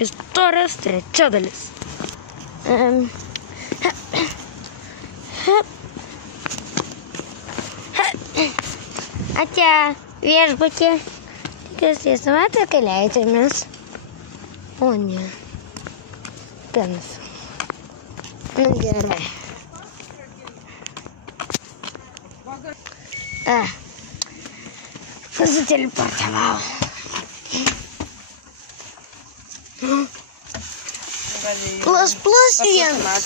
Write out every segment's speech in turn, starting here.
Istorijos 3 dalis. Atia viešbutį. Tikiuosi, matė, kai leidžiamės. O ne. Penas. Nu gerai. Pasiteleportavau. Plus vienas.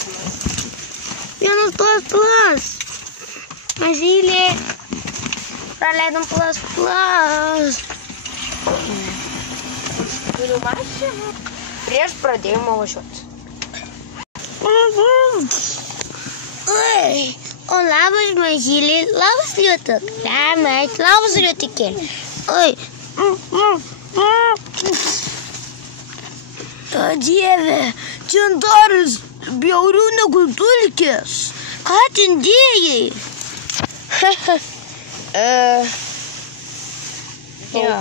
Plus. Mažylė. Praleidom plus. Turiu mašiną. Prieš pradėjimą važiuoti. Oi, o labas mažylė, labas liutukė, labas liutukėlė. Oi. O dieve, čia daras bjaurių negu dulkės. Ką ten dėjai? Jo.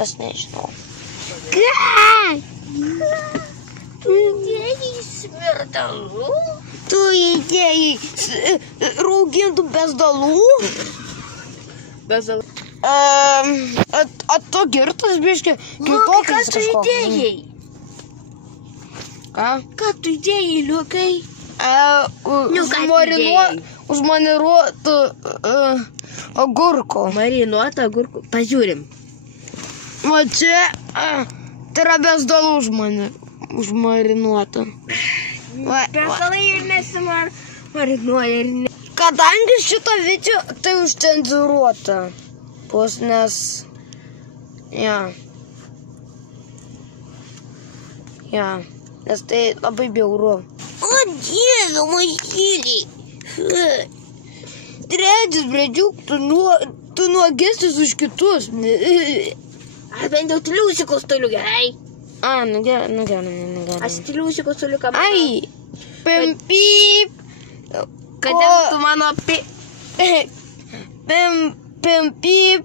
Aš nežinau. Ką? Tu įdėjai smirdalų? Tu įdėjai raugintų bezdalų? Bezdalų. Tu girtas, biški, Liukai, ką tu įdėjai? Ką? Ką tu įdėjai, Liukai? Užmarinuotų agurkų. Marinuotą agurkų. Pažiūrim. O čia tai yra bezdalų užmarinuota. Bezdalai ir nesimarinuoja ir ne. Kadangi šito video tai užcenzuruota. Nes... Nes tai labai bjauru. O dieve, mažyliai. Trečias, bredžiuk, tu nuogestis už kitus. Bent jau tiliusikos toliu, gerai? Nu gerai. Aš tiliusikos toliu, ką mano. Ai, pim-pip. Kadėl tu mano Pim-pip.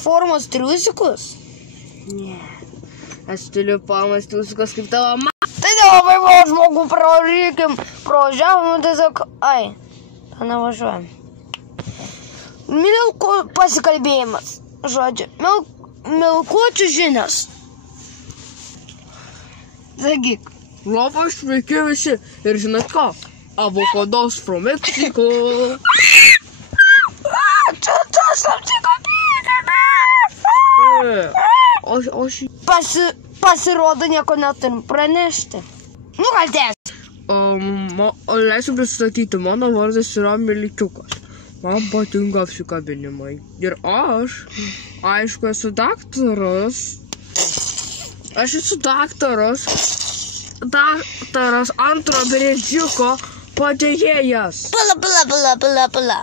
Formos triusikus? Ne. Aš turiu formos triusikus kaip tavo mama. Tai nelabai buvo žmogų pravarykim. Pravažiavom, tiesiog... Ai, nevažiuojam. Milkų pasikalbėjimas. Žodžiu, milkuočių žinios. Sakyk. Labai sveiki visi. Ir žinot ką? Avokados from Mexico. Čia tas apsikabykime. Pasirodo, nieko neturim pranešti. Nu, gal tęs. Leisiu pristatyti, mano vardas yra Miličiukas. Man patinka apsikabinimai. Ir aš, aišku, esu daktaras. Daktaras antro briedžiuko padėjėjas. Pala.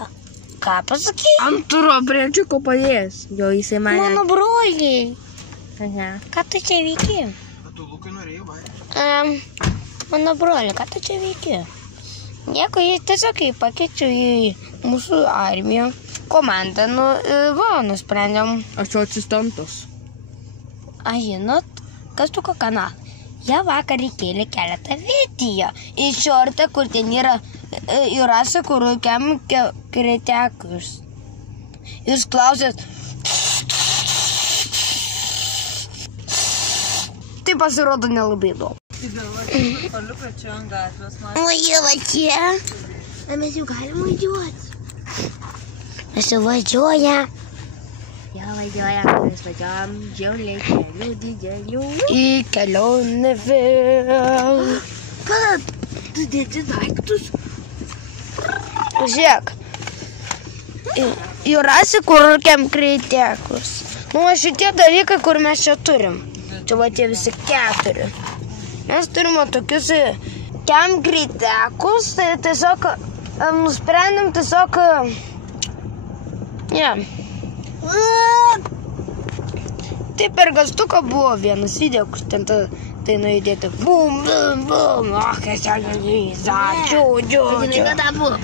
Ką pasakai? Antro briedžiuko padėjėjas. Jo, jisai mane... Mano broliai. Ne. Ką tu čia veiki? Tu, Lukai, norėjai, vai? Mano broliai, ką tu čia veiki? Nieko, jie tiesiog pakeičiu į mūsų armiją. Komandą, nusprendėm. Aš čia asistentas. Žinot, kas tu kanalą? Jie vakar įkėlė keletą video į šortą, kur ten yra Jurasa, kur rūkiam kritekus. Jūs klausėt. Tai pasirodo nelabai daug. O jie va čia. Mes jau galim važiuoti. Mes jau važiuojam. Mes važiuojam žiauriai kelių didelių. Į kelionę vėl. Kad tu dėti daiktus? Žiūrėk. Jurasi, kur rūkiam kritekus. Šitie dalykai, kur mes čia turim. Čia va tie visi 4. Mes turime tokius kem kritekus, tai tiesiog nusprendėm tiesiog... tai per gastuką buvo vienas video, kur ten tai nuėdėta. Bum, bum, bum.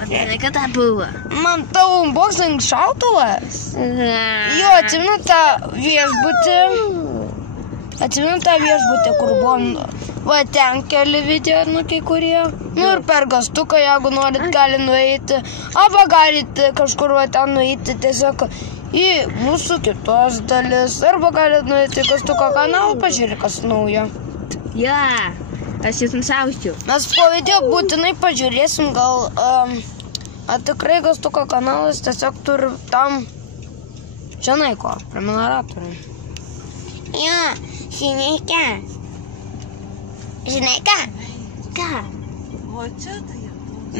Žinai, kada buvo? Man tau unboxing šautuvas. Jo, atsimenu tą viešbutį, kur buvom, va ten keli video, kai kurie. Nu ir per gastuką, jeigu norit, gali nueiti. Arba galite kažkur va ten nueiti tiesiog į mūsų kitos dalis. Arba galite nueiti į gastuko kanalą, pažiūrėti, kas naujo. Jo, aš jūs nusausiu. Mes po video būtinai pažiūrėsim, gal tikrai gastuko kanalas tiesiog turi tam, žinai ko, prenumeratorių. Jo, žinai ką? Žinai ką? Ką?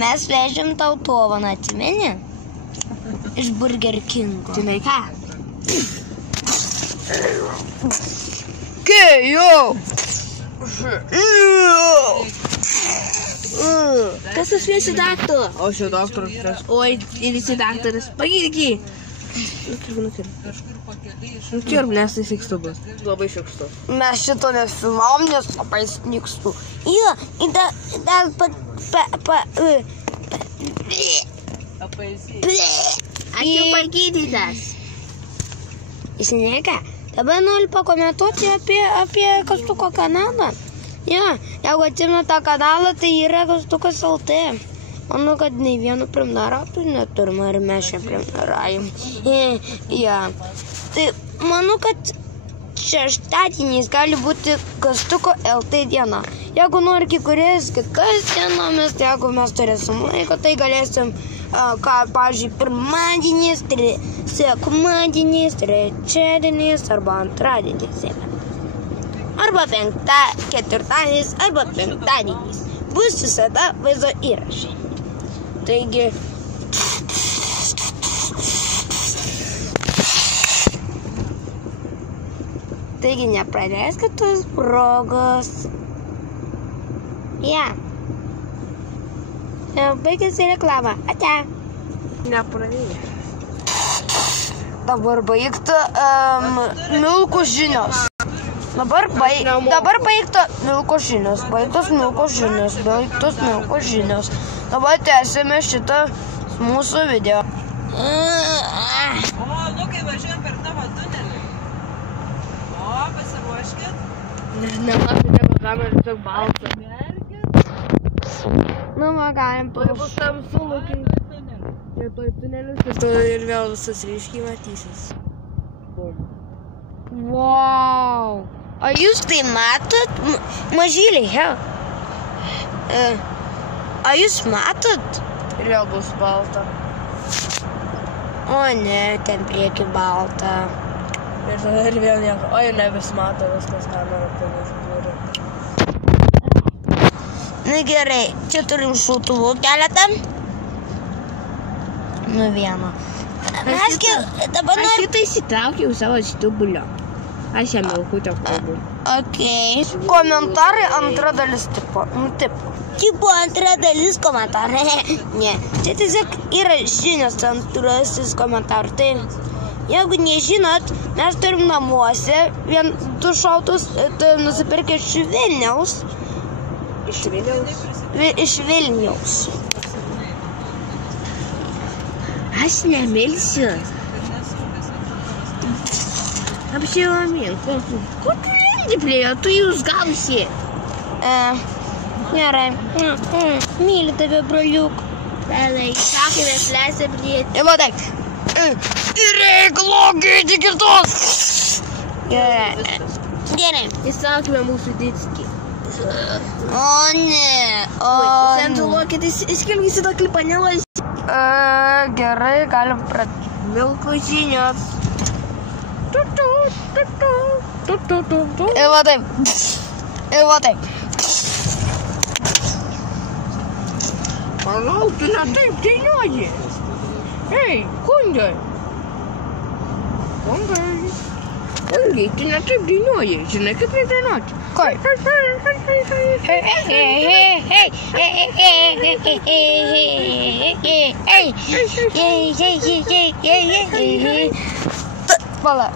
Mes vežėm tau dovaną, atsimeni? Iš Burger Kingo. Žinai ką? Kai, jau! Kas tas visi daktaras? O šio daktaras. Oi, ir visi daktaras. Pagydyk jį. Nukirp, nes tai fikstubas. Labai fikstu. Mes šito nefilmavom, nes labai snikstu. Jo, dar Aš jau pagydytas. Žinai ką, dabar noriu pakomentuoti apie gastuko kanalą. Jo, jeigu atsimenu tą kanalą, tai yra gastukas LT. Manau, kad nei vieno prenumeratorių neturim, ir mes šią prenumeravim. Jo. Tai manau, kad šeštadieniais gali būti gastuko LT diena. Jeigu nori kuriais kitas dienomis, tai jeigu mes turėsim laiko, tai galėsim, pavyzdžiui, pirmadieniais, sekmadieniais, trečiadieniais arba antradieniais. Arba ketvirtadieniais, arba penktadieniais. Bus visada vaizdo įrašai. Taigi, nepraleiskit tos progos. Ja. Baigėsi reklama. Ate. Nepraleisk. Dabar baigta Milko žinios. Dabar baigta Milko žinios. Baigtos Milko žinios. Dabar tęsime šitą mūsų video. O, nu kai važiuojam per tavo tunelį. O, pasiruoškit. Nematome kamerą, tiesiog balsą. Nu, va, galim Tai bus tamsu, kai ir toj tunelis, ir vėl visas ryškiai matysis. Bum. Wow. O jūs tai matot? Mažyliai, hell. O jūs matot? Ir vėl bus balta. O ne, ten prieki balta. Ir tada ir vėl nieko. O jau nebesimato viskas kamera panašiai. Na gerai, čia turim šautuvų keletą. Nu vieną. Dabar Aš šitą įsitraukiau savo štubulio. Aš jam Milkutę kalbu. Okei. Komentarai antra dalis tipo. Tipo antra dalis komentarai. Ne. Čia tiesiog yra žinios antrasis komentarų. Tai jeigu nežinot, mes turim namuose du šautus nusipirkę iš Vilniaus. Iš Vilniaus. Aš nemilsiu. Apsilamink. Ko tu lendi prie jo? Tu jūs gausi. Gerai. Myliu tave, broliuk. Pelai, sakėmės leisę prie... Ir va taip. Ir eglogyti kitos. Gerai. Įsaukime mūsų ditskį. O ne. Sentulokit, įskilgysi tą klipą, nelaisi. Gerai, galim pradėti. Milko žinios. Ir va taip. Palauk, tu ne taip dainuoji. Ei, kungai. Kungai, tu ne taip dainuoji. Žinai, kaip reikia dainuoti? Kaip? Pala.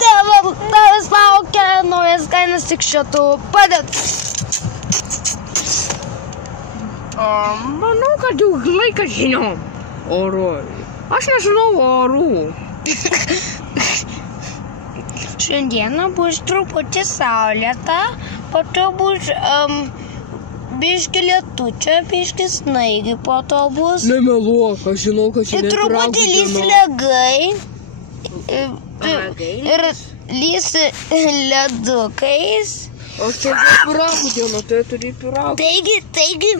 Tavęs laukia naujas kainas tik šitų padėt. Manau, kad jau laikas žiniom. Orui. Aš nežinau orų. Šiandieną bus truputį saulėta, po to bus biški lietučio, biški snaigi, po to bus. Nemeluok, aš žinau, kad Ir šiandien truputį lys legai. Ir lys ledukais. Aš čia piragų diena, tai turi piragų. Taigi,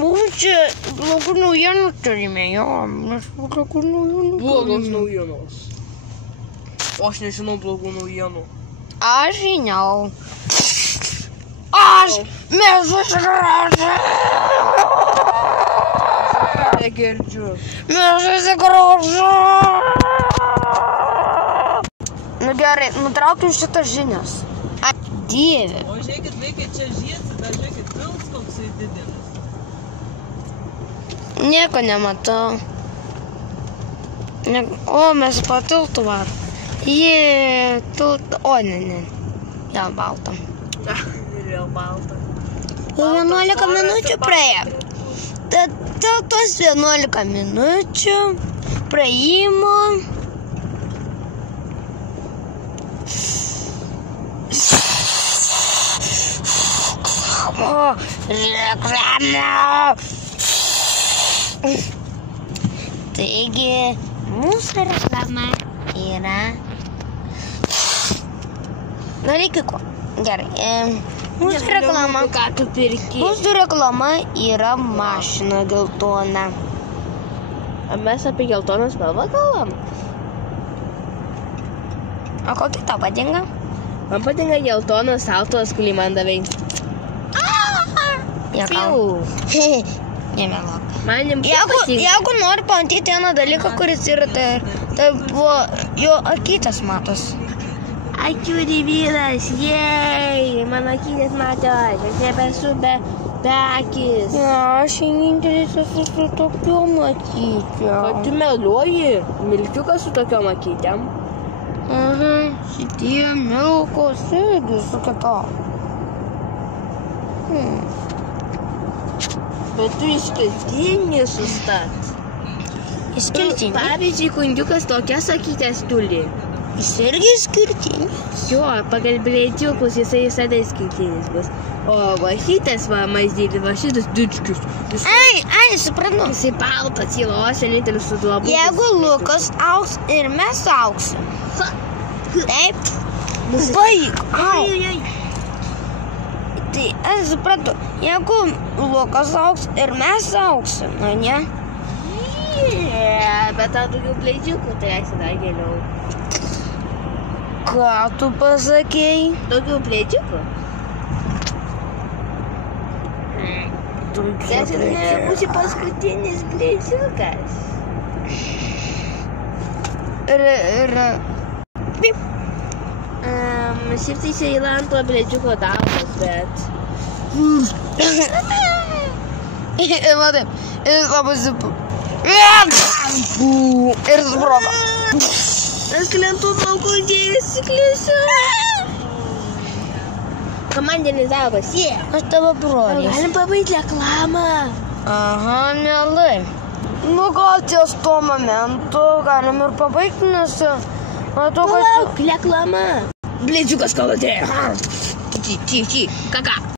mums čia blogų naujienų turime, jo. Mes blogų naujienų Blogos naujienos. O aš nežinau blogų naujienų. Aš žinau. Mes susigraužė. Negirdžiu. Mes susigraužė. Nu gerai, nutraukim šitas žinias. Dieve. O žiūrėkit, vaikai, čia žiedsi, dar žiūrėkit, pils koksai didelis. Nieko nematau. O, mes patiltų var. Jie, o, ne. Jau balta. Vėl balta. 11 minučių praėjo. Tad tos 11 minučių praėjimo. Reklama. Taigi, mūsų reklama yra... Reikia ko? Gerai. Mūsų reklama... Ką tu pirki? Mūsų reklama yra mašina geltona. Mes apie geltoną spalvą kalbam. O kokia tau patinka? Man patinka geltonas autos, kurį man davai. Nemeluok. Man patinka. Jeigu nori pamatyti vieną dalyką, kuris yra, tai buvo jo akytės matos. Akių divylas, jei, mano akytės matos, aš nebesu be akis. Aš vienintelis esu su tokiom akytėm. O tu meluoji, milkiukas su tokiom akytėm? Šitie milkos irgi su kitom. Bet tu išskirtinį sustat. Išskirtinį? Pavyzdžiui, kundiukas tokias akytės turi. Jis irgi skirtinis. Jo, pagal bleidžiukus jisai visada skirtinis bus. O vašytas va mažylis, vašytas didžkius. Ai, suprantu. Jisai baltas, tylos, vienintelis su duobu. Jeigu Lukas augs ir mes augsim. Taip. Baig. Tai aš suprantu, jeigu Lukas augs ir mes augsim, ne? Bet tą daugiau bleidžiukų turėsi dar geriau. Ką tu pasakėjai? Daugiau bleidžiukų? Nes jis nebūsi paskutinis bleidžiukas. Šiaip tai čia yra ant to bleidžiuko darbas, bet... Matai, jis labai zipu. Ir sprogo. Aš klentų plaukų dėjusi klėsiu. Komandinis darbas, Aš tavo brolis. Galim pabaigti reklamą. Aha, mielai. Nu gal ties tuo momentu galim ir pabaigti, nes matau, kad... Palauk, reklama. Bleidžiukas kalotė. Či, kaka.